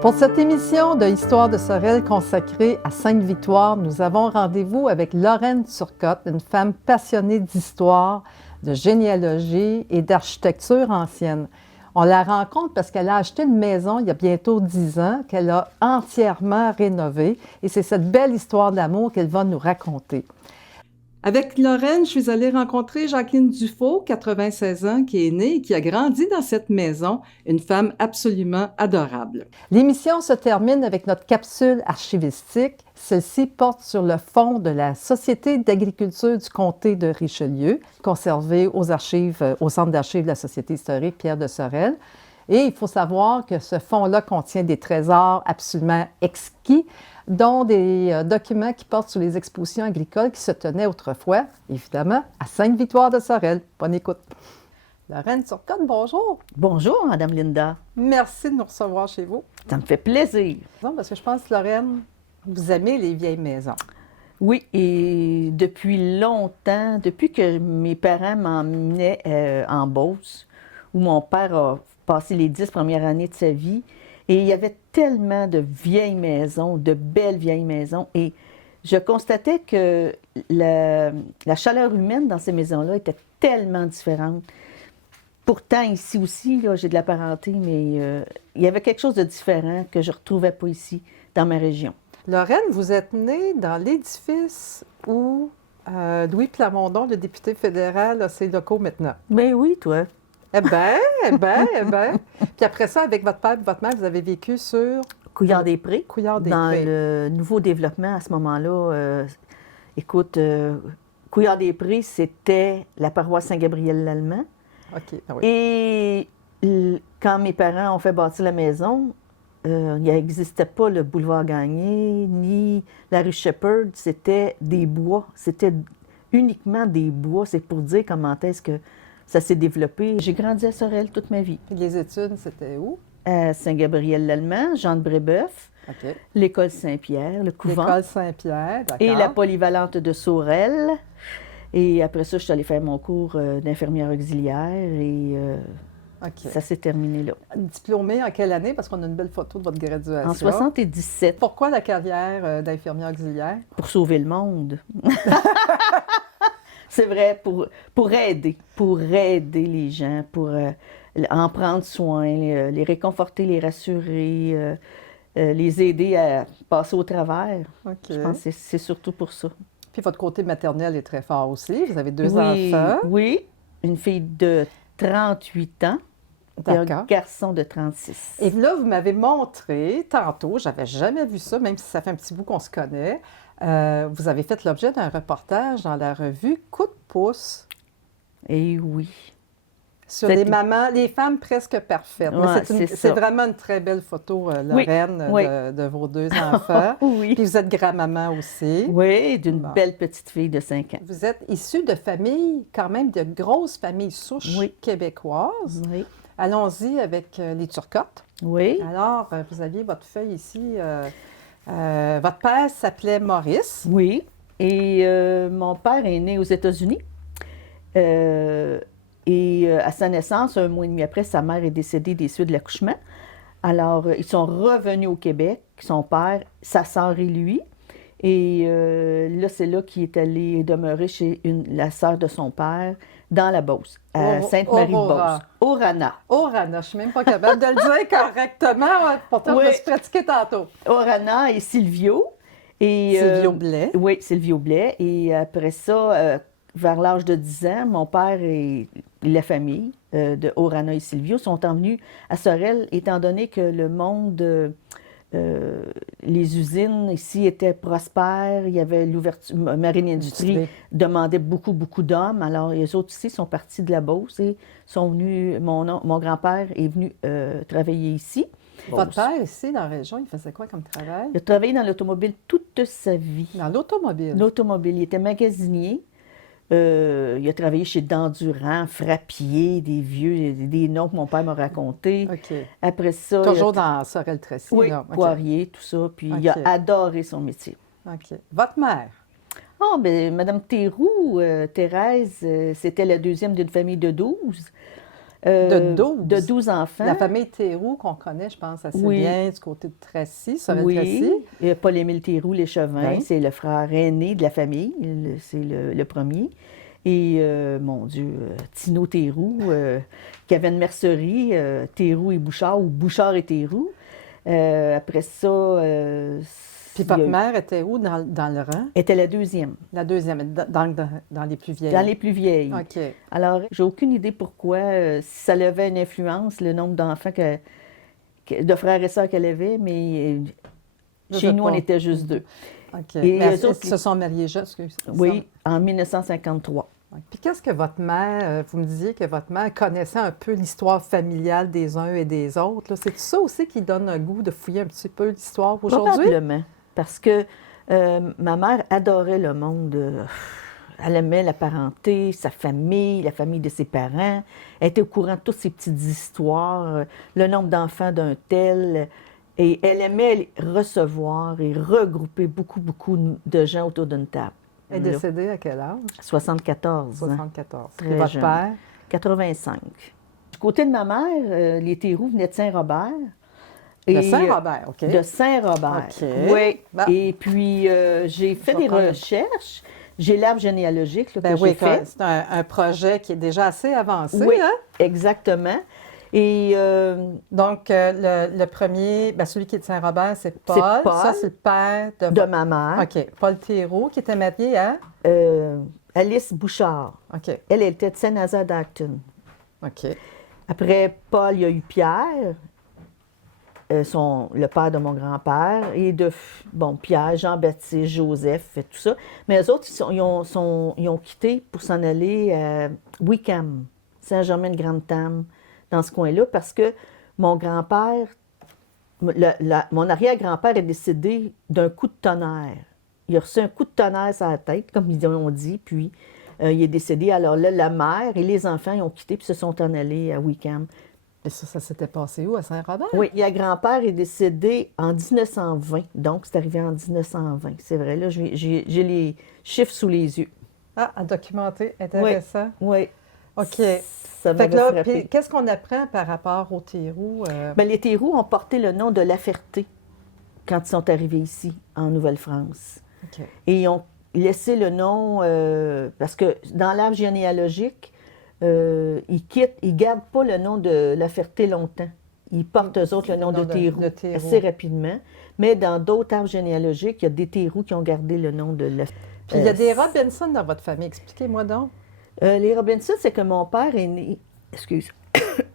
Pour cette émission de Histoire de Sorel consacrée à Sainte-Victoire, nous avons rendez-vous avec Lorraine Turcotte, une femme passionnée d'histoire, de généalogie et d'architecture ancienne. On la rencontre parce qu'elle a acheté une maison il y a bientôt 10 ans, qu'elle a entièrement rénovée, et c'est cette belle histoire d'amour qu'elle va nous raconter. Avec Lorraine, je suis allée rencontrer Jacqueline Dufaux, 96 ans, qui est née et qui a grandi dans cette maison, une femme absolument adorable. L'émission se termine avec notre capsule archivistique. Celle-ci porte sur le fonds de la Société d'agriculture du comté de Richelieu, conservé aux archives, au Centre d'archives de la Société historique Pierre de Sorel. Et il faut savoir que ce fonds-là contient des trésors absolument exquis, dont des documents qui portent sur les expositions agricoles qui se tenaient autrefois, évidemment, à Sainte-Victoire de Sorel. Bonne écoute. Lorraine Turcotte, bonjour. Bonjour, Madame Linda. Merci de nous recevoir chez vous. Ça me fait plaisir. Non, parce que je pense, Lorraine, vous aimez les vieilles maisons. Oui, et depuis longtemps, depuis que mes parents m'emmenaient en Beauce, où mon père a passé les 10 premières années de sa vie, et il y avait tellement de vieilles maisons, de belles vieilles maisons, et je constatais que la chaleur humaine dans ces maisons-là était tellement différente. Pourtant, ici aussi, là, j'ai de la parenté, mais il y avait quelque chose de différent que je ne retrouvais pas ici, dans ma région. Lorraine, vous êtes née dans l'édifice où Louis Plamondon, le député fédéral, a ses locaux maintenant. Ben oui, toi. Eh bien. Puis après ça, avec votre père et votre mère, vous avez vécu sur... Couillard-des-Prés. Couillard-des-Prés. Dans le nouveau développement à ce moment-là, écoute, Couillard-des-Prés, c'était la paroisse Saint-Gabriel-l'Allemand. OK, ah oui. Et quand mes parents ont fait bâtir la maison, il n'existait pas le boulevard Gagné, ni la rue Shepherd, c'était des bois. C'était uniquement des bois. C'est pour dire comment est-ce que ça s'est développé. J'ai grandi à Sorel toute ma vie. Puis les études, c'était où? À Saint-Gabriel-l'Allemand, Jean de Brébeuf, OK. l'école Saint-Pierre, le couvent. L'école Saint-Pierre, d'accord. Et la polyvalente de Sorel. Et après ça, je suis allée faire mon cours d'infirmière auxiliaire et OK. ça s'est terminé là. Diplômée en quelle année? Parce qu'on a une belle photo de votre graduation. En 77, Pourquoi la carrière d'infirmière auxiliaire? pour sauver le monde. C'est vrai, pour aider les gens, pour en prendre soin, les réconforter, les rassurer, les aider à passer au travers. OK. Je pense que c'est surtout pour ça. Puis votre côté maternel est très fort aussi. Vous avez deux Oui, enfants. oui, une fille de 38 ans et un D'accord. garçon de 36. Et là, vous m'avez montré tantôt, j'avais jamais vu ça, même si ça fait un petit bout qu'on se connaît. Vous avez fait l'objet d'un reportage dans la revue Coup de pouce Et oui. sur les mamans, les femmes presque parfaites. Mais Ouais, c'est ça. vraiment une très belle photo, Lorraine, oui. de vos deux enfants. Oui. Puis vous êtes grand-maman aussi. Oui, d'une Bon. belle petite fille de 5 ans. Vous êtes issue de familles, quand même, de grosses familles souches Oui. québécoises. Oui. Allons-y avec les Turcottes. Oui. Alors, vous aviez votre feuille ici. Votre père s'appelait Maurice. Oui. Et mon père est né aux États-Unis. Et à sa naissance, un mois et demi après, sa mère est décédée des suites de l'accouchement. Alors, ils sont revenus au Québec, son père, sa sœur et lui. Et là, c'est là qu'il est allé demeurer chez la sœur de son père, dans la Beauce, à Sainte-Marie-de-Beauce. Orana. Orana, je ne suis même pas capable de le dire correctement. Pourtant, Oui. je me suis pratiquée tantôt. Orana et Silvio. Et, Silvio Blais. Oui, Silvio Blais. Et après ça, vers l'âge de 10 ans, mon père et la famille de Orana et Silvio sont venus à Sorel, étant donné que le monde, les usines ici étaient prospères, il y avait l'ouverture, Marine Industrie demandait beaucoup, beaucoup d'hommes. Alors, les autres ici sont partis de la Beauce et sont venus, mon grand-père est venu travailler ici. Votre père, ici, dans la région, il faisait quoi comme travail? Il a travaillé dans l'automobile toute sa vie. Dans l'automobile? L'automobile. Il était magasinier. Il a travaillé chez Dandurand, Frappier, des noms que mon père m'a racontés. OK. Après ça... Toujours dans Sorel-Tracy? Oui, là. OK. Poirier, tout ça. Puis il a adoré son métier. OK. Votre mère? Ah, bien, Mme Théroux, Thérèse, c'était la deuxième d'une famille de 12. De 12? De 12 enfants. La famille Théroux, qu'on connaît, je pense, assez Oui. bien, du côté de Tracy, Sorel Oui, Tracy. il y a Paul-Émile Théroux, l'échevin, Oui. c'est le frère aîné de la famille, c'est le premier. Et, mon Dieu, Tino Théroux, qui avait une mercerie, Théroux et Bouchard, ou Bouchard et Théroux. Après ça, Puis votre mère était où dans le rang? était la deuxième, La deuxième, dans les plus vieilles. dans les plus vieilles. OK. Alors, j'ai aucune idée pourquoi, si ça avait une influence, le nombre d'enfants, de frères et sœurs qu'elle avait, mais Je chez sais nous, pas. on était juste deux. OK. Et Mais eux autres, ils se sont mariés jeunes, excusez. Oui, en 1953. Puis qu'est-ce que votre mère, vous me disiez que votre mère connaissait un peu l'histoire familiale des uns et des autres. C'est ça aussi qui donne un goût de fouiller un petit peu l'histoire aujourd'hui? Probablement, parce que ma mère adorait le monde. Elle aimait la parenté, sa famille, la famille de ses parents. Elle était au courant de toutes ces petites histoires, le nombre d'enfants d'un tel. Et elle aimait recevoir et regrouper beaucoup, beaucoup de gens autour d'une table. Elle est décédée à quel âge? 74 ans. 74. Très Et votre jeune. père? 85. Du côté de ma mère, les Théroux venaient de Saint-Robert. De Et, Saint-Robert, OK. De Saint-Robert. OK. Oui. Bon. Et puis, j'ai fait vais des prendre- recherches. J'ai l'arbre généalogique là, Ben que oui, j'ai fait. c'est un projet qui est déjà assez avancé. Oui, Hein? exactement. Et Donc, le premier, ben celui qui est de Saint-Robert, c'est Paul. C'est Paul. Ça, c'est le père de... de ma mère, OK. Paul Théroux, qui était marié à... Alice Bouchard. OK. Elle était de Saint-Nazaire d'Acton. OK. Après Paul, il y a eu Pierre, le père de mon grand-père, et Pierre, Jean-Baptiste, Joseph, et tout ça. Mais eux autres, ils ont quitté pour s'en aller à Wickham, Saint-Germain-de-Grande-Tame, dans ce coin-là, parce que mon grand-père, mon arrière-grand-père est décédé d'un coup de tonnerre. Il a reçu un coup de tonnerre sur la tête, comme ils ont dit, puis il est décédé. Alors là, la mère et les enfants, ils ont quitté puis se sont en allés à Wickham. Et ça s'était passé où, à Saint-Robert? Oui, le grand-père est décédé en 1920, donc c'est arrivé en 1920. C'est vrai, là, j'ai les chiffres sous les yeux. Ah, à documenter, intéressant. Oui. OK. Ça Fait que m'avait là, frappé. puis qu'est-ce qu'on apprend par rapport aux Théroux? Bien, les Théroux ont porté le nom de La Ferté quand ils sont arrivés ici, en Nouvelle-France. OK. Et ils ont laissé le nom, parce que dans l'arbre généalogique, ils gardent pas le nom de La Ferté longtemps. Ils portent eux autres le nom de Théroux assez rapidement. Mais dans d'autres arbres généalogiques, il y a des Théroux qui ont gardé le nom de La Ferté. Puis il y a des Robinson dans votre famille. Expliquez-moi donc. Les Robinson, c'est que mon père est né,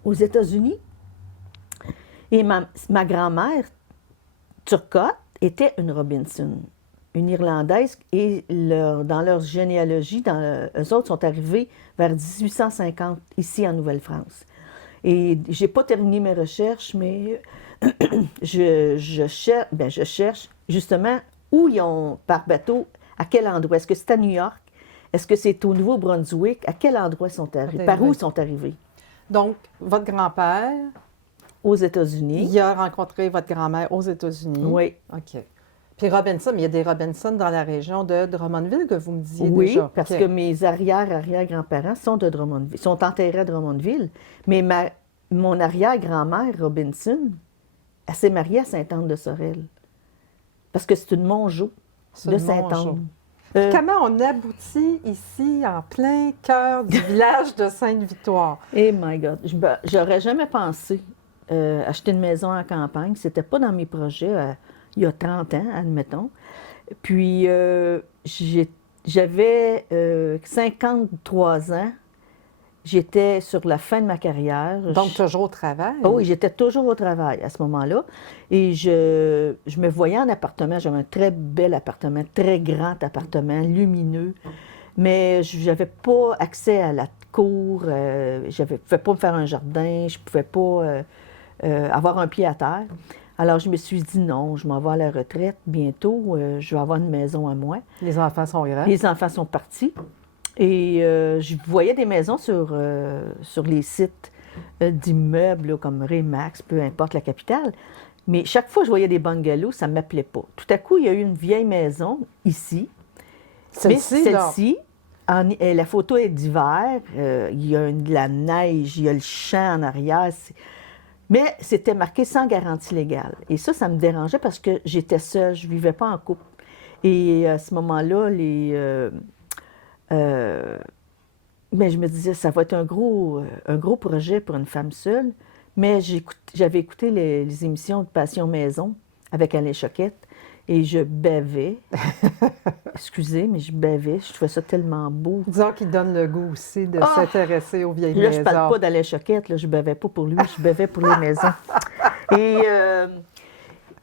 aux États-Unis. Et ma grand-mère, Turcotte, était une Robinson, une Irlandaise. Et dans leur généalogie, eux autres sont arrivés vers 1850, ici en Nouvelle-France. Et j'ai pas terminé mes recherches, mais je cherche justement où ils ont, par bateau, à quel endroit. Est-ce que c'est à New York? Est-ce que c'est au Nouveau-Brunswick? À quel endroit ils sont arrivés? Par où ils sont arrivés? Donc, votre grand-père, Aux États-Unis. il a rencontré votre grand-mère aux États-Unis. Oui. OK. Puis Robinson, mais il y a des Robinson dans la région de Drummondville que vous me disiez Oui, déjà. parce OK. que mes arrière-grands-parents sont de Drummondville, sont enterrés à Drummondville. Mais mon arrière-grand-mère, Robinson, elle s'est mariée à Sainte-Anne-de-Sorel. Parce que c'est une Mongeau C'est de une Mongeau. Sainte-Anne. Comment on aboutit ici, en plein cœur du village de Sainte-Victoire? Eh my God, j'aurais jamais pensé acheter une maison en campagne. C'était pas dans mes projets il y a 30 ans, admettons. Puis j'avais 53 ans. J'étais sur la fin de ma carrière. Donc, toujours au travail? Oh oui, j'étais toujours au travail à ce moment-là. Et je me voyais en appartement. J'avais un très bel appartement, très grand appartement, lumineux. Mais je n'avais pas accès à la cour. Je ne pouvais pas me faire un jardin. Je ne pouvais pas avoir un pied à terre. Alors, je me suis dit non, je m'en vais à la retraite bientôt. Je vais avoir une maison à moi. Les enfants sont grands? Les enfants sont partis. Et je voyais des maisons sur les sites d'immeubles là, comme Remax, peu importe la capitale. Mais chaque fois que je voyais des bungalows, ça ne m'appelait pas. Tout à coup, il y a eu une vieille maison ici. Celle-ci, là? Celle-ci, La photo est d'hiver, il y a de la neige, il y a le champ en arrière. Mais c'était marqué sans garantie légale. Et ça me dérangeait parce que j'étais seule, je ne vivais pas en couple. Et à ce moment-là, mais je me disais, ça va être un gros projet pour une femme seule. Mais j'avais écouté les émissions de Passion Maison avec Alain Choquette et je bavais. Excusez, mais je bavais. Je trouvais ça tellement beau. Disons qu'il donne le goût aussi de s'intéresser aux vieilles là, maisons. Je ne parle pas d'Alain Choquette, là, je bavais pas pour lui, je bavais pour les maisons.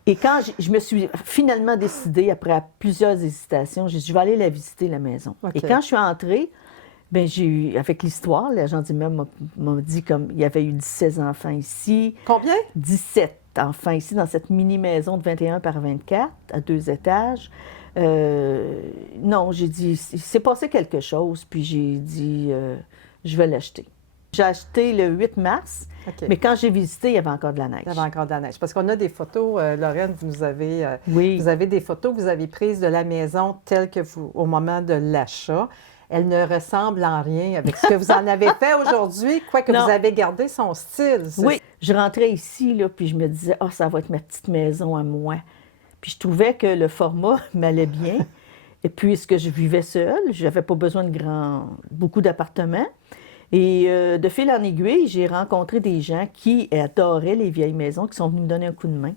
Et quand je me suis finalement décidée, après plusieurs hésitations, j'ai dit, je vais aller la visiter, la maison. Okay. Et quand je suis entrée, bien, avec l'histoire, l'agent d'immeuble m'a dit qu'il y avait eu 17 enfants ici. Combien? 17 enfants ici, dans cette mini-maison de 21 par 24, à 2 étages. Non, j'ai dit, il s'est passé quelque chose, puis j'ai dit, je vais l'acheter. J'ai acheté le 8 mars, okay. Mais quand j'ai visité, il y avait encore de la neige. Il y avait encore de la neige. Parce qu'on a des photos, Lorraine, vous avez des photos que vous avez prises de la maison telle que vous, au moment de l'achat. Elle ne ressemble en rien avec ce que vous en avez fait aujourd'hui, quoique vous avez gardé son style. Oui, je rentrais ici, là, puis je me disais, « Ah, ça va être ma petite maison à moi. » Puis je trouvais que le format m'allait bien. Et puisque je vivais seule, je n'avais pas besoin de beaucoup d'appartements. Et de fil en aiguille, j'ai rencontré des gens qui adoraient les vieilles maisons, qui sont venus me donner un coup de main,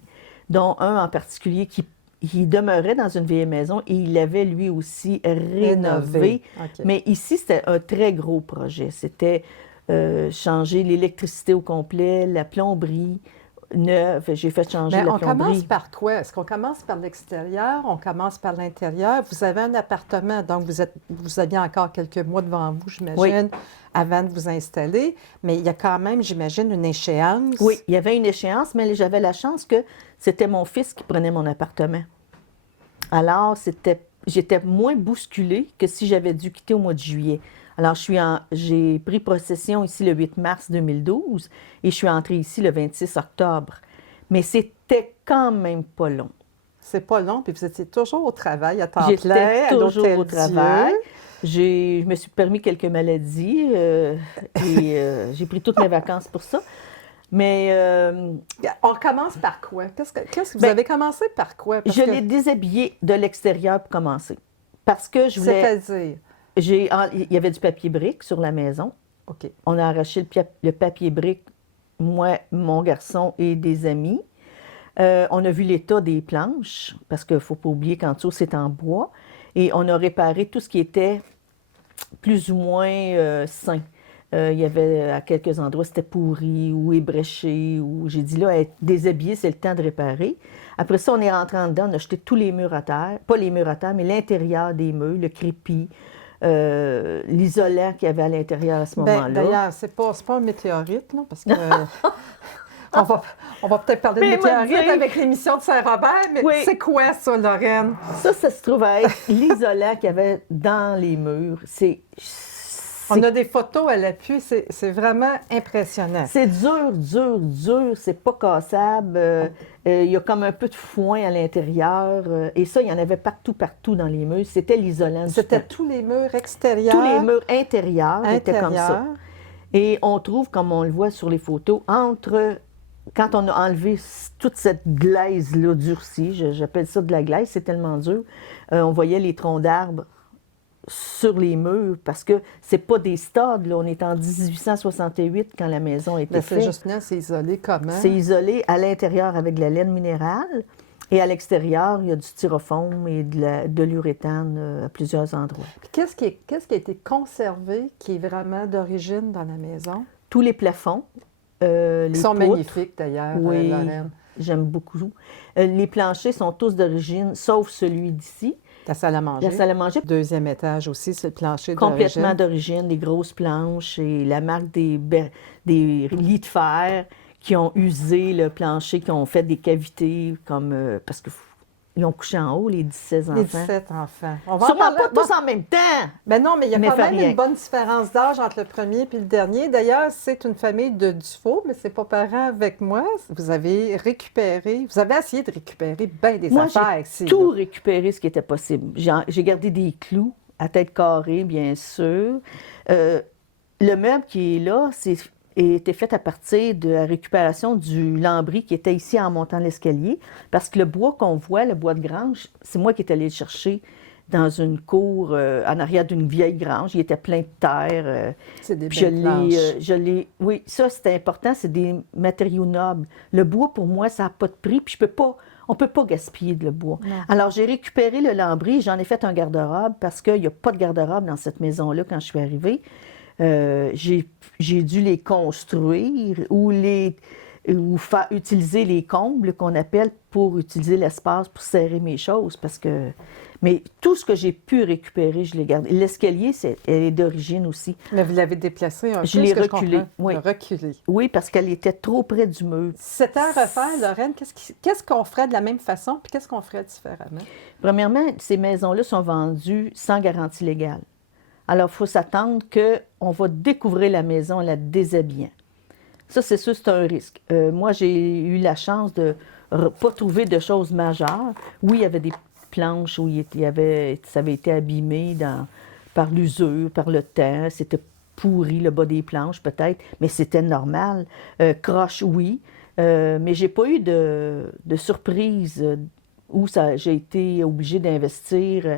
dont un en particulier qui demeurait dans une vieille maison et il l'avait lui aussi rénové. Okay. Mais ici, c'était un très gros projet. C'était changer l'électricité au complet, la plomberie neuve. J'ai fait changer la plomberie. On commence par quoi? Est-ce qu'on commence par l'extérieur? On commence par l'intérieur? Vous avez un appartement, donc vous aviez encore quelques mois devant vous, j'imagine, avant de vous installer. Mais il y a quand même, j'imagine, une échéance. Oui, il y avait une échéance, mais j'avais la chance que c'était mon fils qui prenait mon appartement. Alors, j'étais moins bousculée que si j'avais dû quitter au mois de juillet. Alors, j'ai pris possession ici le 8 mars 2012 et je suis entrée ici le 26 octobre. Mais c'était quand même pas long. C'est pas long, puis vous étiez toujours au travail à temps plein, J'étais toujours au travail. Je me suis permis quelques maladies et j'ai pris toutes mes vacances pour ça. Mais on commence par quoi? Qu'est-ce que vous avez commencé par quoi? Je l'ai déshabillé de l'extérieur pour commencer. Parce que je voulais... C'est-à-dire? Il y avait du papier brique sur la maison. OK. On a arraché le papier brique, moi, mon garçon et des amis. On a vu l'état des planches, parce qu'il ne faut pas oublier qu'en dessous, c'est en bois. Et on a réparé tout ce qui était plus ou moins sain. Il y avait à quelques endroits, c'était pourri ou ébréché. Ou j'ai dit là, être déshabillé, c'est le temps de réparer. Après ça, on est rentré en dedans, on a jeté tous les murs à terre. Pas les murs à terre, mais l'intérieur des murs, le crépi. L'isolant qu'il y avait à l'intérieur à ce moment-là. D'ailleurs, c'est pas un météorite, non? Parce que on va peut-être parler de météorite avec l'émission de Saint-Robert, mais c'est quoi ça, Lorraine? Ça se trouve à être l'isolant qu'il y avait dans les murs. On a des photos à l'appui, c'est vraiment impressionnant. C'est dur, c'est pas cassable. Il y a comme un peu de foin à l'intérieur. Et ça, il y en avait partout dans les murs. C'était l'isolant. C'était tous les murs extérieurs? Tous les murs intérieurs étaient comme ça. Et on trouve, comme on le voit sur les photos, quand on a enlevé toute cette glaise-là durcie, j'appelle ça de la glaise, c'est tellement dur, on voyait les troncs d'arbres sur les murs, parce que c'est pas des stades, là. On est en 1868 quand la maison a été faite. C'est juste là, c'est isolé comment? C'est isolé à l'intérieur avec de la laine minérale et à l'extérieur, il y a du styrofoam et de l'uréthane à plusieurs endroits. Qu'est-ce qui a été conservé qui est vraiment d'origine dans la maison? Tous les plafonds. Ils sont magnifiques d'ailleurs, oui, Lorraine. J'aime beaucoup. Les planchers sont tous d'origine, sauf celui d'ici. La salle à manger. La salle à manger. Deuxième étage aussi, c'est le plancher d'origine. Complètement d'origine, des grosses planches et la marque des lits de fer qui ont usé le plancher, qui ont fait des cavités comme parce qu'ils ont couché en haut, les 17 enfants. Les 17 enfants. Sûrement pas tous en même temps. Ben non, mais il y a quand même une bonne différence d'âge entre le premier et le dernier. D'ailleurs, c'est une famille de Dufault, mais c'est pas parent avec moi. Vous avez essayé de récupérer bien des affaires ici. Tout récupéré ce qui était possible. J'ai gardé des clous à tête carrée, bien sûr. Le meuble qui est là, était fait à partir de la récupération du lambris qui était ici en montant l'escalier. Parce que le bois qu'on voit, le bois de grange, c'est moi qui est allé le chercher dans une cour en arrière d'une vieille grange. Il était plein de terre. C'est des Puis belles planches. oui, ça, c'est important, c'est des matériaux nobles. Le bois, pour moi, ça n'a pas de prix, puis on ne peut pas gaspiller le bois. Non. Alors, j'ai récupéré le lambris, j'en ai fait un garde-robe parce qu'il n'y a pas de garde-robe dans cette maison-là quand je suis arrivée. J'ai dû les construire ou faire utiliser les combles qu'on appelle pour utiliser l'espace pour serrer mes choses mais tout ce que j'ai pu récupérer, je l'ai gardé. L'escalier, elle est d'origine aussi. Mais vous l'avez déplacé un peu, Je l'ai ce que reculé, comprends. oui. Reculé. Oui, parce qu'elle était trop près du mur. Si c'était à refaire, Lorraine, qu'est-ce qu'on ferait de la même façon, puis qu'est-ce qu'on ferait différemment? Premièrement, ces maisons-là sont vendues sans garantie légale. Alors, il faut s'attendre qu'on va découvrir la maison en la déshabillant. Ça, c'est sûr, c'est un risque. Moi, j'ai eu la chance de ne pas trouver de choses majeures. Oui, il y avait des planches où ça avait été abîmé par l'usure, par le temps. C'était pourri, le bas des planches, peut-être, mais c'était normal. Croche, oui. Mais j'ai pas eu de surprise où j'ai été obligée d'investir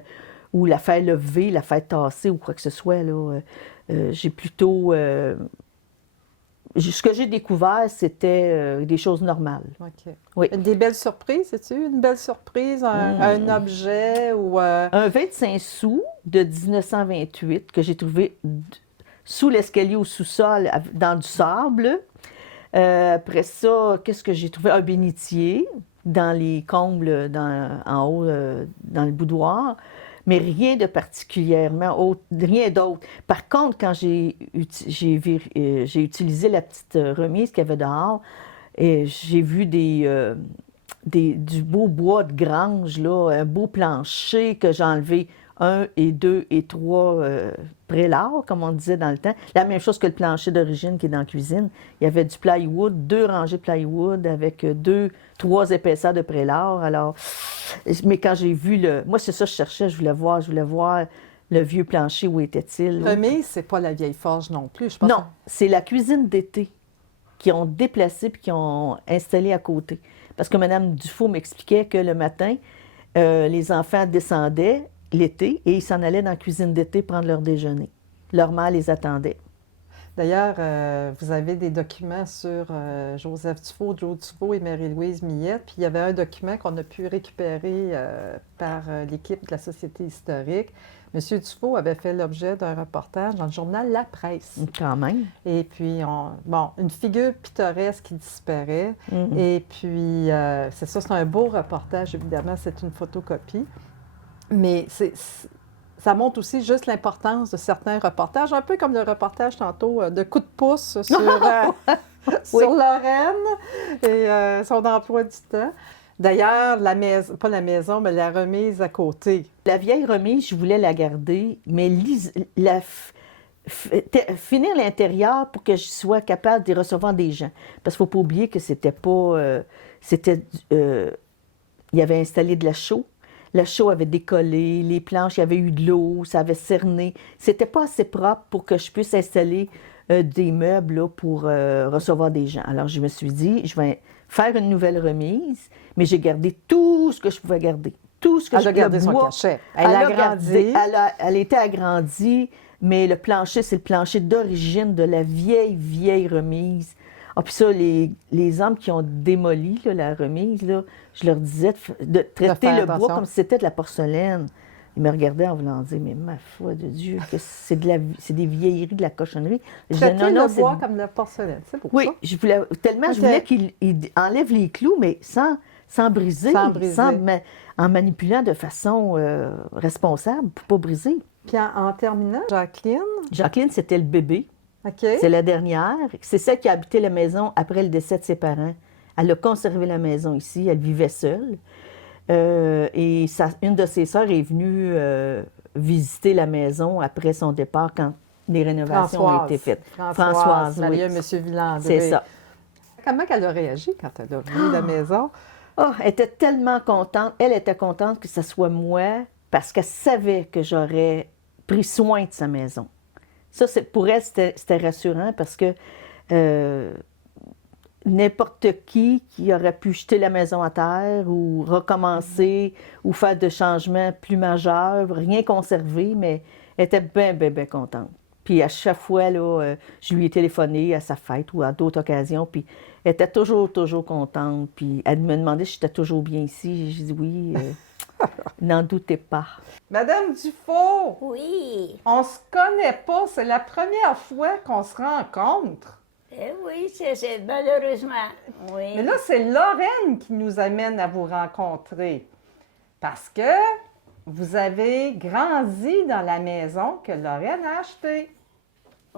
ou la faire lever, la faire tasser ou quoi que ce soit. Là. J'ai plutôt... ce que j'ai découvert, c'était des choses normales. OK. Oui. Des belles surprises, c'est-tu? Une belle surprise, un objet ou... Un 25 sous de 1928 que j'ai trouvé sous l'escalier au sous-sol, dans du sable. Après ça, qu'est-ce que j'ai trouvé? Un bénitier dans les combles en haut, dans le boudoir. Mais rien de particulièrement autre, rien d'autre. Par contre, quand j'ai utilisé la petite remise qu'il y avait dehors, j'ai vu du beau bois de grange, là, un beau plancher que j'ai enlevé 1 et 2 et 3 prélats, comme on disait dans le temps. La même chose que le plancher d'origine qui est dans la cuisine. Il y avait du plywood, 2 rangées de plywood avec 3 épaisseurs de prélats. Alors, mais quand j'ai vu moi, c'est ça que je cherchais, je voulais voir le vieux plancher, où était-il. Remise, c'est pas la vieille forge non plus, je pense. Non, c'est la cuisine d'été qui ont déplacé puis qui ont installé à côté. Parce que Mme Dufault m'expliquait que le matin, les enfants descendaient l'été et ils s'en allaient dans la cuisine d'été prendre leur déjeuner. Leur mère les attendait. D'ailleurs, vous avez des documents sur Joseph Dufault, Joe Dufault et Marie-Louise Millette. Puis il y avait un document qu'on a pu récupérer par l'équipe de la Société historique. Monsieur Dufault avait fait l'objet d'un reportage dans le journal La Presse. Quand même. Et puis, une figure pittoresque qui disparaît. Mm-hmm. Et puis, c'est ça, c'est un beau reportage, évidemment, c'est une photocopie. Mais ça montre aussi juste l'importance de certains reportages, un peu comme le reportage tantôt de Coup de pouce sur, sur Lorraine et son emploi du temps. D'ailleurs, pas la maison, mais la remise à côté. La vieille remise, je voulais la garder, mais finir l'intérieur pour que je sois capable de recevoir des gens. Parce qu'il ne faut pas oublier que c'était pas... il avait installé de la chaux. La chaux avait décollé, les planches, il y avait eu de l'eau, ça avait cerné. C'était pas assez propre pour que je puisse installer des meubles là, pour recevoir des gens. Alors, je me suis dit, je vais faire une nouvelle remise, mais j'ai gardé tout ce que je pouvais garder. Tout ce que Elle a gardé son cachet. Elle a agrandi. Elle était agrandie, mais le plancher, c'est le plancher d'origine de la vieille remise. Ah, puis ça, les hommes qui ont démoli là, la remise, là, je leur disais de traiter le bois comme si c'était de la porcelaine. Ils me regardaient en voulant dire, mais ma foi de Dieu, que c'est des vieilleries, de la cochonnerie. Traiter le bois comme de la porcelaine, c'est pour ça? Oui, je voulais qu'ils enlèvent les clous, mais sans briser, en manipulant de façon responsable pour ne pas briser. Puis en terminant, Jacqueline, c'était le bébé. Okay. C'est la dernière. C'est celle qui a habité la maison après le décès de ses parents. Elle a conservé la maison ici. Elle vivait seule. Et une de ses sœurs est venue visiter la maison après son départ quand les rénovations ont été faites. Françoise, oui. M. Villandré. C'est ça. Comment elle a réagi quand elle a vu la maison? Oh, elle était tellement contente. Elle était contente que ce soit moi parce qu'elle savait que j'aurais pris soin de sa maison. Ça, pour elle, c'était rassurant parce que n'importe qui aurait pu jeter la maison à terre ou recommencer ou faire de changements plus majeurs, rien conserver, mais elle était bien, bien, bien contente. Puis à chaque fois, là, je lui ai téléphoné à sa fête ou à d'autres occasions, puis elle était toujours, toujours contente. Puis elle me demandait si j'étais toujours bien ici. J'ai dit oui, n'en doutez pas. Madame Dufault, Oui, on se connaît pas, c'est la première fois qu'on se rencontre. oui, c'est malheureusement. Oui. Mais là, c'est Lorraine qui nous amène à vous rencontrer. Parce que vous avez grandi dans la maison que Lorraine a achetée.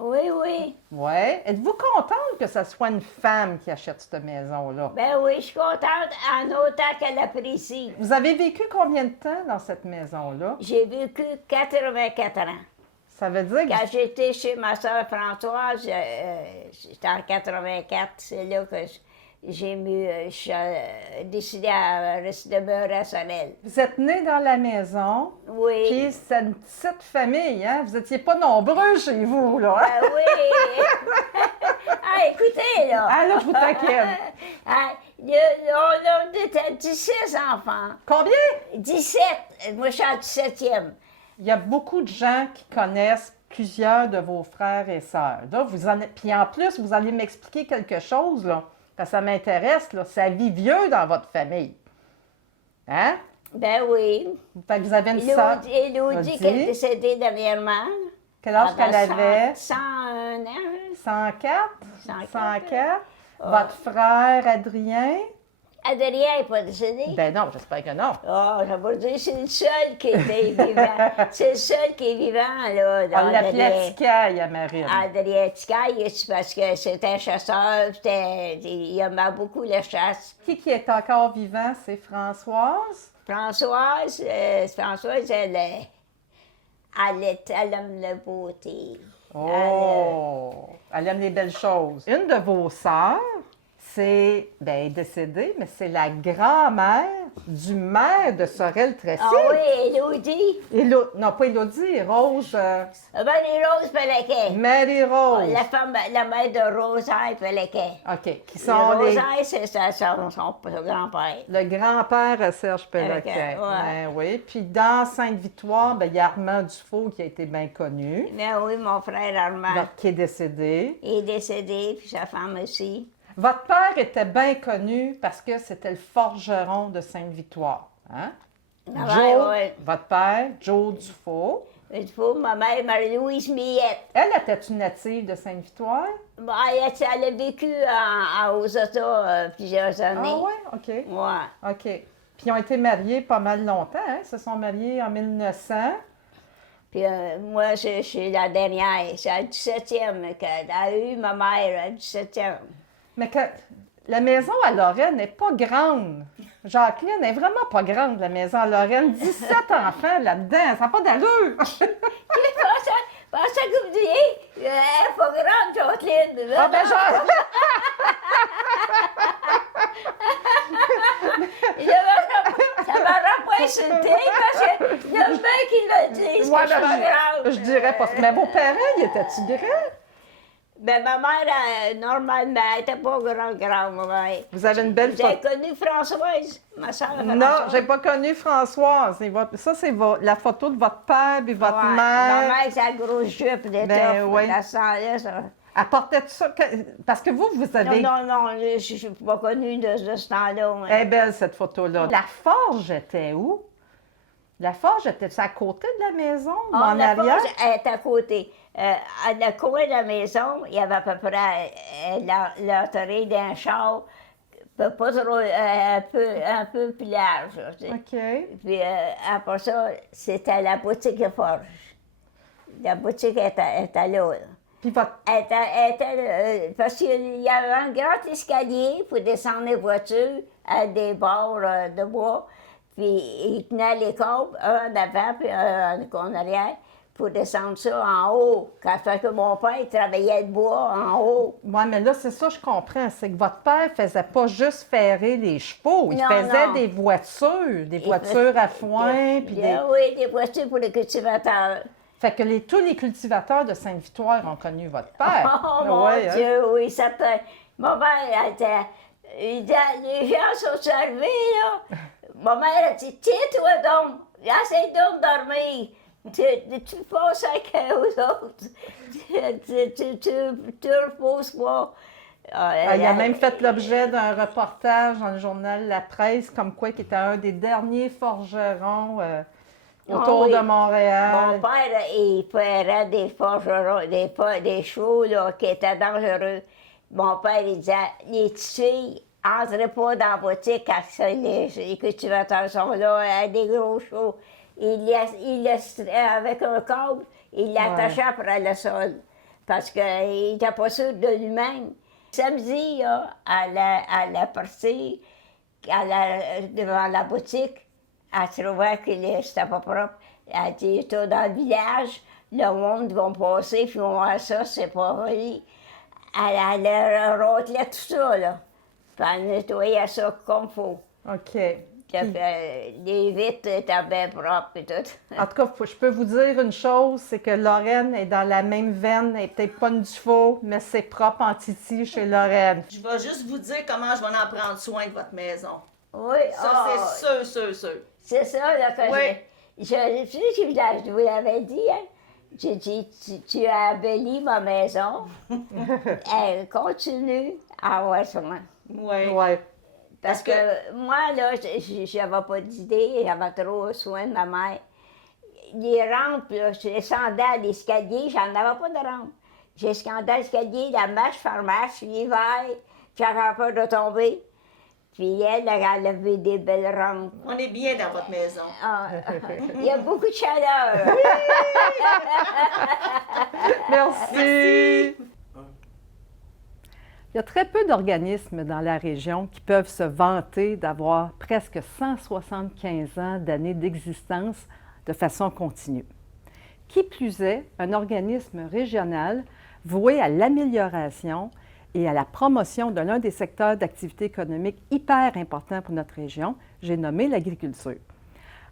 Oui, oui. Oui. Êtes-vous contente que ce soit une femme qui achète cette maison-là? Ben oui, je suis contente en autant qu'elle apprécie. Vous avez vécu combien de temps dans cette maison-là? J'ai vécu 84 ans. Ça veut dire que Quand j'étais chez ma soeur Françoise, j'étais en 84, c'est là que je suis décidée à demeurer à Sorel. vous êtes née dans la maison, Oui. puis c'est une petite famille, hein? Vous n'étiez pas nombreux chez vous, là. Hein? Ben oui! Ah, écoutez, là! Ah, là, je vous taquine. Ah, on était 16 enfants. Combien? 17. Moi, je suis en 17e. Il y a beaucoup de gens qui connaissent plusieurs de vos frères et sœurs. Là, puis en plus, vous allez m'expliquer quelque chose, là, parce que ça m'intéresse, là. Ça vit vieux dans votre famille. Hein? Ben oui. Fait que vous avez une sœur. Elodie qui est décédée dernièrement. Quel âge qu'elle avait? 101 ans. 104? 104. 104. Votre frère Adrien? Adrien n'est pas décédé. Ben non, j'espère que non. Oh, je vais dire, c'est le seul qui était vivant. C'est le seul qui est vivant, là. On l'appelait Ticaille à Marine. Adrien Ticaille, c'est parce que c'était un chasseur, il aimait beaucoup la chasse. Qui est encore vivant, c'est Françoise? Françoise, elle aime la beauté. Oh! Elle aime les belles choses. Une de vos sœurs, c'est, bien, décédée, mais c'est la grand-mère du maire de Sorel-Tracy. Ah oui, Élodie. Non, pas Élodie, Rose. Marie-Rose Péléquet. Marie-Rose. La mère de Rosaire Péléquet. OK. Qui sont les. Rosaire, c'est son grand-père. Le grand-père à Serge Péloquet. Ouais. Ben oui. Puis dans Sainte-Victoire, ben, il y a Armand Dufault qui a été bien connu, Mais oui, mon frère Armand qui est décédé. est décédé, puis sa femme aussi. Votre père était bien connu parce que c'était le forgeron de Sainte-Victoire. Hein? Ah, Joe, ouais. votre père, Joe Dufault. Dufault, ma mère, Marie-Louise Millette. Elle était une native de Sainte-Victoire? Bon, elle a vécu aux Ottawa plusieurs années. Ah oui? OK. Ouais. OK. Puis ils ont été mariés pas mal longtemps. Hein? Ils se sont mariés en 1900. Puis moi, je suis la dernière. C'est la 17e qu'elle a eu, ma mère, la 17e. Mais la maison à Lorraine n'est pas grande. Jacqueline n'est vraiment pas grande, la maison à Lorraine. 17 enfants là-dedans, ça n'a pas d'allure. Pensez que vous disiez, elle n'est pas grande, Jacqueline. Ah ben, Ça m'aura pas insulté parce que il y a bien qui le disent Ouais, que je suis pas grande. je dirais pas. Mais vos parents, ils étaient-tu grands? Ben, ma mère, normalement, elle n'était pas grande, ma mère. Vous avez une belle Vous avez photo. connu Françoise, ma soeur Françoise? Non, j'ai pas connu Françoise. Ça, c'est la photo de votre père et votre Ouais, mère. ma mère, c'est la grosse jupe d'étoffe. Ben oui. La sang-là, ça. Elle portait tout ça. Parce que vous avez. Non, je ne suis pas connue de ce temps-là. mais- Elle est belle, cette photo-là. La forge était où? La forge était à côté de la maison ou Ah, en la arrière? forge, elle est à côté. À le coin de la maison, il y avait à peu près l'entrée d'un char, pas trop, un peu plus large. Tu sais. OK. Puis après ça, c'était la boutique de forge. La boutique était là. Puis votre. Parce qu'il y avait un grand escalier pour descendre les voitures à des bords de bois. Puis il tenait les câbles, un en avant puis un en arrière, pour descendre ça en haut. Quand fait que mon père il travaillait le bois en haut. Oui, mais là, c'est ça, je comprends. C'est que votre père faisait pas juste ferrer les chevaux. Il Non, faisait non. des voitures à foin. Puis des. Oui, des voitures pour les cultivateurs. Fait que tous les cultivateurs de Sainte-Victoire ont connu votre père. Oh mon Ouais, hein? Dieu, oui, certain. Ma mère, elle dit, les gens sont arrivés, là. Ma mère a dit, tiens-toi donc, essaye donc de dormir. Tu passes avec eux autres. Tu reposes pas. Il a même fait l'objet d'un reportage dans le journal La Presse, comme quoi qu'il était un des derniers forgerons autour oui. de Montréal. Mon père, il ferait des forgerons, des chevaux là, qui étaient dangereux. Mon père, il disait, les filles, entrez pas dans la boutique quand les cultivateurs sont là, avec des gros chevaux. Avec un câble, il l'attachait après le sol, parce qu'il n'était pas sûr de lui-même. Samedi, là, à la partie, devant la boutique, elle trouvait que c'était pas propre. Elle dit, tout dans le village, le monde va passer, puis ils vont voir ça, c'est pas vrai. Elle rôtelait tout ça, là. Puis elle nettoyait ça comme il faut. OK. Les vitres étaient bien propres et tout. En tout cas, je peux vous dire une chose, c'est que Lorraine est dans la même veine, elle n'est peut-être pas une Dufault, mais c'est propre en titi chez Lorraine. Je vais juste vous dire comment je vais en prendre soin de votre maison. Oui, Ça, c'est sûr. C'est ça, là, que Oui. je vous l'avais dit, hein. J'ai dit, tu as embelli ma maison. Elle continue à avoir soin. Oui. Ouais. Parce que moi, là, j'avais pas d'idée, j'avais trop soin de ma mère. Les rampes, là, je descendais à l'escalier, j'en avais pas de rampe. J'escandais à l'escalier, la marche par marche, l'hiver, j'avais peur de tomber. Puis elle avait des belles rampes. On est bien dans votre maison. Ah, il y a beaucoup de chaleur. Merci. Il y a très peu d'organismes dans la région qui peuvent se vanter d'avoir presque 175 ans d'années d'existence de façon continue. Qui plus est, un organisme régional voué à l'amélioration et à la promotion de l'un des secteurs d'activité économique hyper importants pour notre région, j'ai nommé l'agriculture.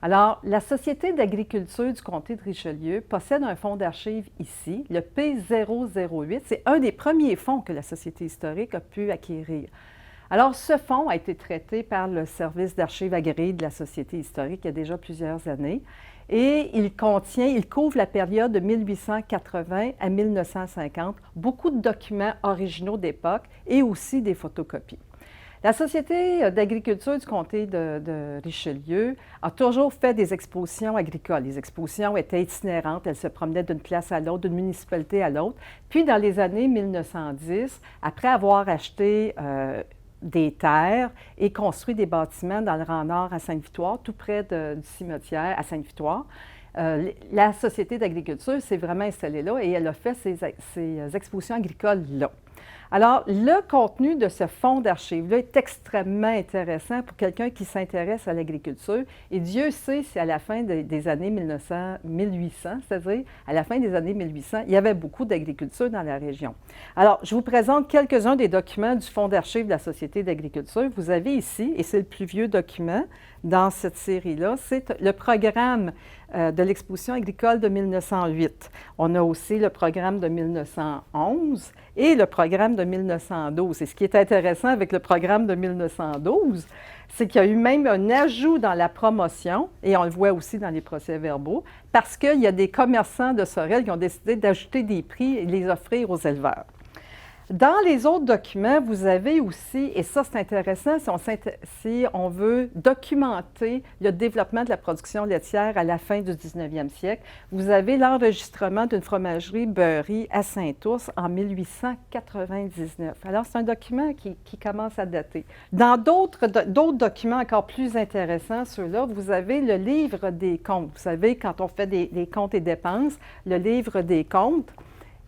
Alors, la Société d'agriculture du comté de Richelieu possède un fonds d'archives ici, le P008. C'est un des premiers fonds que la Société historique a pu acquérir. Alors, ce fonds a été traité par le service d'archives agréé de la Société historique il y a déjà plusieurs années et il couvre la période de 1880 à 1950, beaucoup de documents originaux d'époque et aussi des photocopies. La Société d'agriculture du comté de Richelieu a toujours fait des expositions agricoles. Les expositions étaient itinérantes, elles se promenaient d'une place à l'autre, d'une municipalité à l'autre. Puis, dans les années 1910, après avoir acheté des terres et construit des bâtiments dans le rang nord à Sainte-Victoire, tout près du cimetière à Sainte-Victoire, la Société d'agriculture s'est vraiment installée là et elle a fait ses expositions agricoles là. Alors, le contenu de ce fonds d'archives-là est extrêmement intéressant pour quelqu'un qui s'intéresse à l'agriculture. Et Dieu sait si à la fin des années 1800, c'est-à-dire à la fin des années 1800, il y avait beaucoup d'agriculture dans la région. Alors, je vous présente quelques-uns des documents du fonds d'archives de la Société d'agriculture. Vous avez ici, et c'est le plus vieux document dans cette série-là, c'est le programme de l'exposition agricole de 1908. On a aussi le programme de 1911 et le programme de 1912. Et ce qui est intéressant avec le programme de 1912, c'est qu'il y a eu même un ajout dans la promotion, et on le voit aussi dans les procès-verbaux, parce qu'il y a des commerçants de Sorel qui ont décidé d'ajouter des prix et les offrir aux éleveurs. Dans les autres documents, vous avez aussi, et ça c'est intéressant, si on veut documenter le développement de la production laitière à la fin du 19e siècle, vous avez l'enregistrement d'une fromagerie beurrie à Saint-Ours en 1899. Alors c'est un document qui commence à dater. Dans d'autres documents encore plus intéressants, ceux-là, vous avez le livre des comptes. Vous savez, quand on fait des comptes et dépenses, le livre des comptes.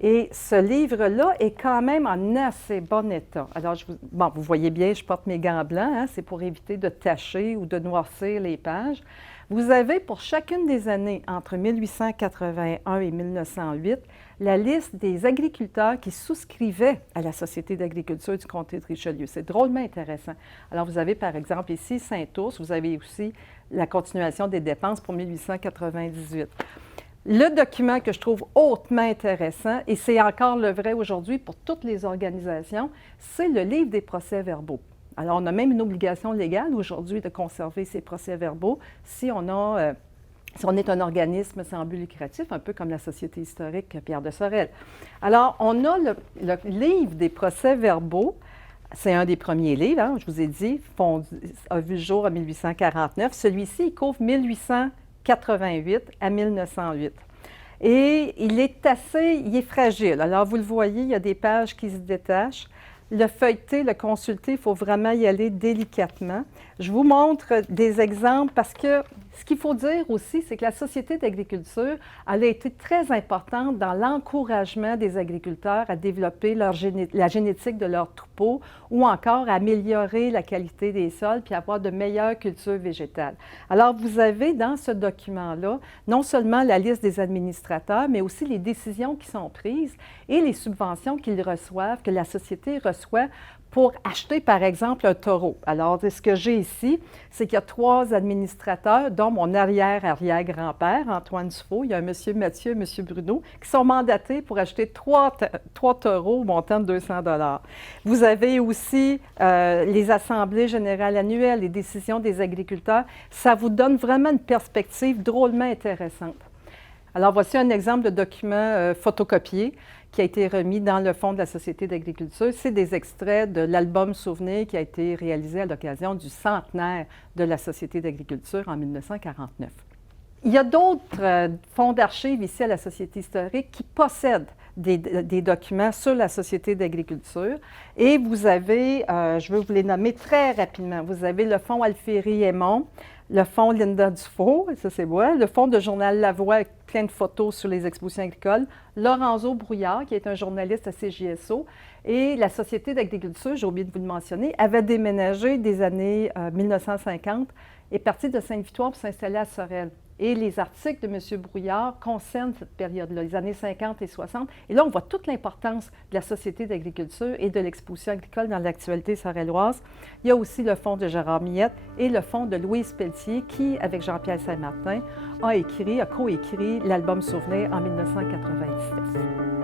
Et ce livre-là est quand même en assez bon état. Alors, vous voyez bien, je porte mes gants blancs, hein, c'est pour éviter de tacher ou de noircir les pages. Vous avez pour chacune des années entre 1881 et 1908 la liste des agriculteurs qui souscrivaient à la Société d'agriculture du comté de Richelieu. C'est drôlement intéressant. Alors, vous avez par exemple ici Saint-Ours, vous avez aussi la continuation des dépenses pour 1898. Le document que je trouve hautement intéressant, et c'est encore le vrai aujourd'hui pour toutes les organisations, c'est le livre des procès-verbaux. Alors, on a même une obligation légale aujourd'hui de conserver ces procès-verbaux si on est un organisme sans but lucratif, un peu comme la Société historique Pierre de Sorel. Alors, on a le livre des procès-verbaux. C'est un des premiers livres, hein, je vous ai dit, a vu le jour en 1849. Celui-ci, il couvre 1888 à 1908. Et il est fragile. Alors, vous le voyez, il y a des pages qui se détachent. Le feuilleter, le consulter, il faut vraiment y aller délicatement. Je vous montre des exemples parce que ce qu'il faut dire aussi, c'est que la Société d'agriculture, elle a été très importante dans l'encouragement des agriculteurs à développer la génétique de leurs troupeaux ou encore à améliorer la qualité des sols puis avoir de meilleures cultures végétales. Alors, vous avez dans ce document-là non seulement la liste des administrateurs, mais aussi les décisions qui sont prises et les subventions qu'ils reçoivent, que la Société reçoit pour acheter, par exemple, un taureau. Alors, ce que j'ai ici, c'est qu'il y a 3 administrateurs, dont mon arrière-arrière-grand-père, Antoine Dufault. Il y a un monsieur Mathieu et un monsieur Bruno, qui sont mandatés pour acheter 3 taureaux au montant de 200 $. Vous avez aussi les assemblées générales annuelles, les décisions des agriculteurs. Ça vous donne vraiment une perspective drôlement intéressante. Alors, voici un exemple de document photocopié qui a été remis dans le Fonds de la Société d'agriculture. C'est des extraits de l'album Souvenir qui a été réalisé à l'occasion du centenaire de la Société d'agriculture en 1949. Il y a d'autres fonds d'archives ici à la Société historique qui possèdent des documents sur la Société d'agriculture. Et vous avez, je vais vous les nommer très rapidement, vous avez le fonds Alphéry-Aymon, le fonds Linda Dufault, ça c'est moi, le fonds de Journal La Voix avec plein de photos sur les expositions agricoles, Lorenzo Brouillard, qui est un journaliste à CJSO, et la Société d'agriculture, j'ai oublié de vous le mentionner, avait déménagé des années 1950 et parti de Sainte-Victoire pour s'installer à Sorel. Et les articles de M. Brouillard concernent cette période-là, les années 50 et 60. Et là, on voit toute l'importance de la Société d'agriculture et de l'exposition agricole dans l'actualité sorelloise. Il y a aussi le fonds de Gérard Millette et le fonds de Louise Pelletier qui, avec Jean-Pierre Saint-Martin, a coécrit l'album Souvenir en 1997.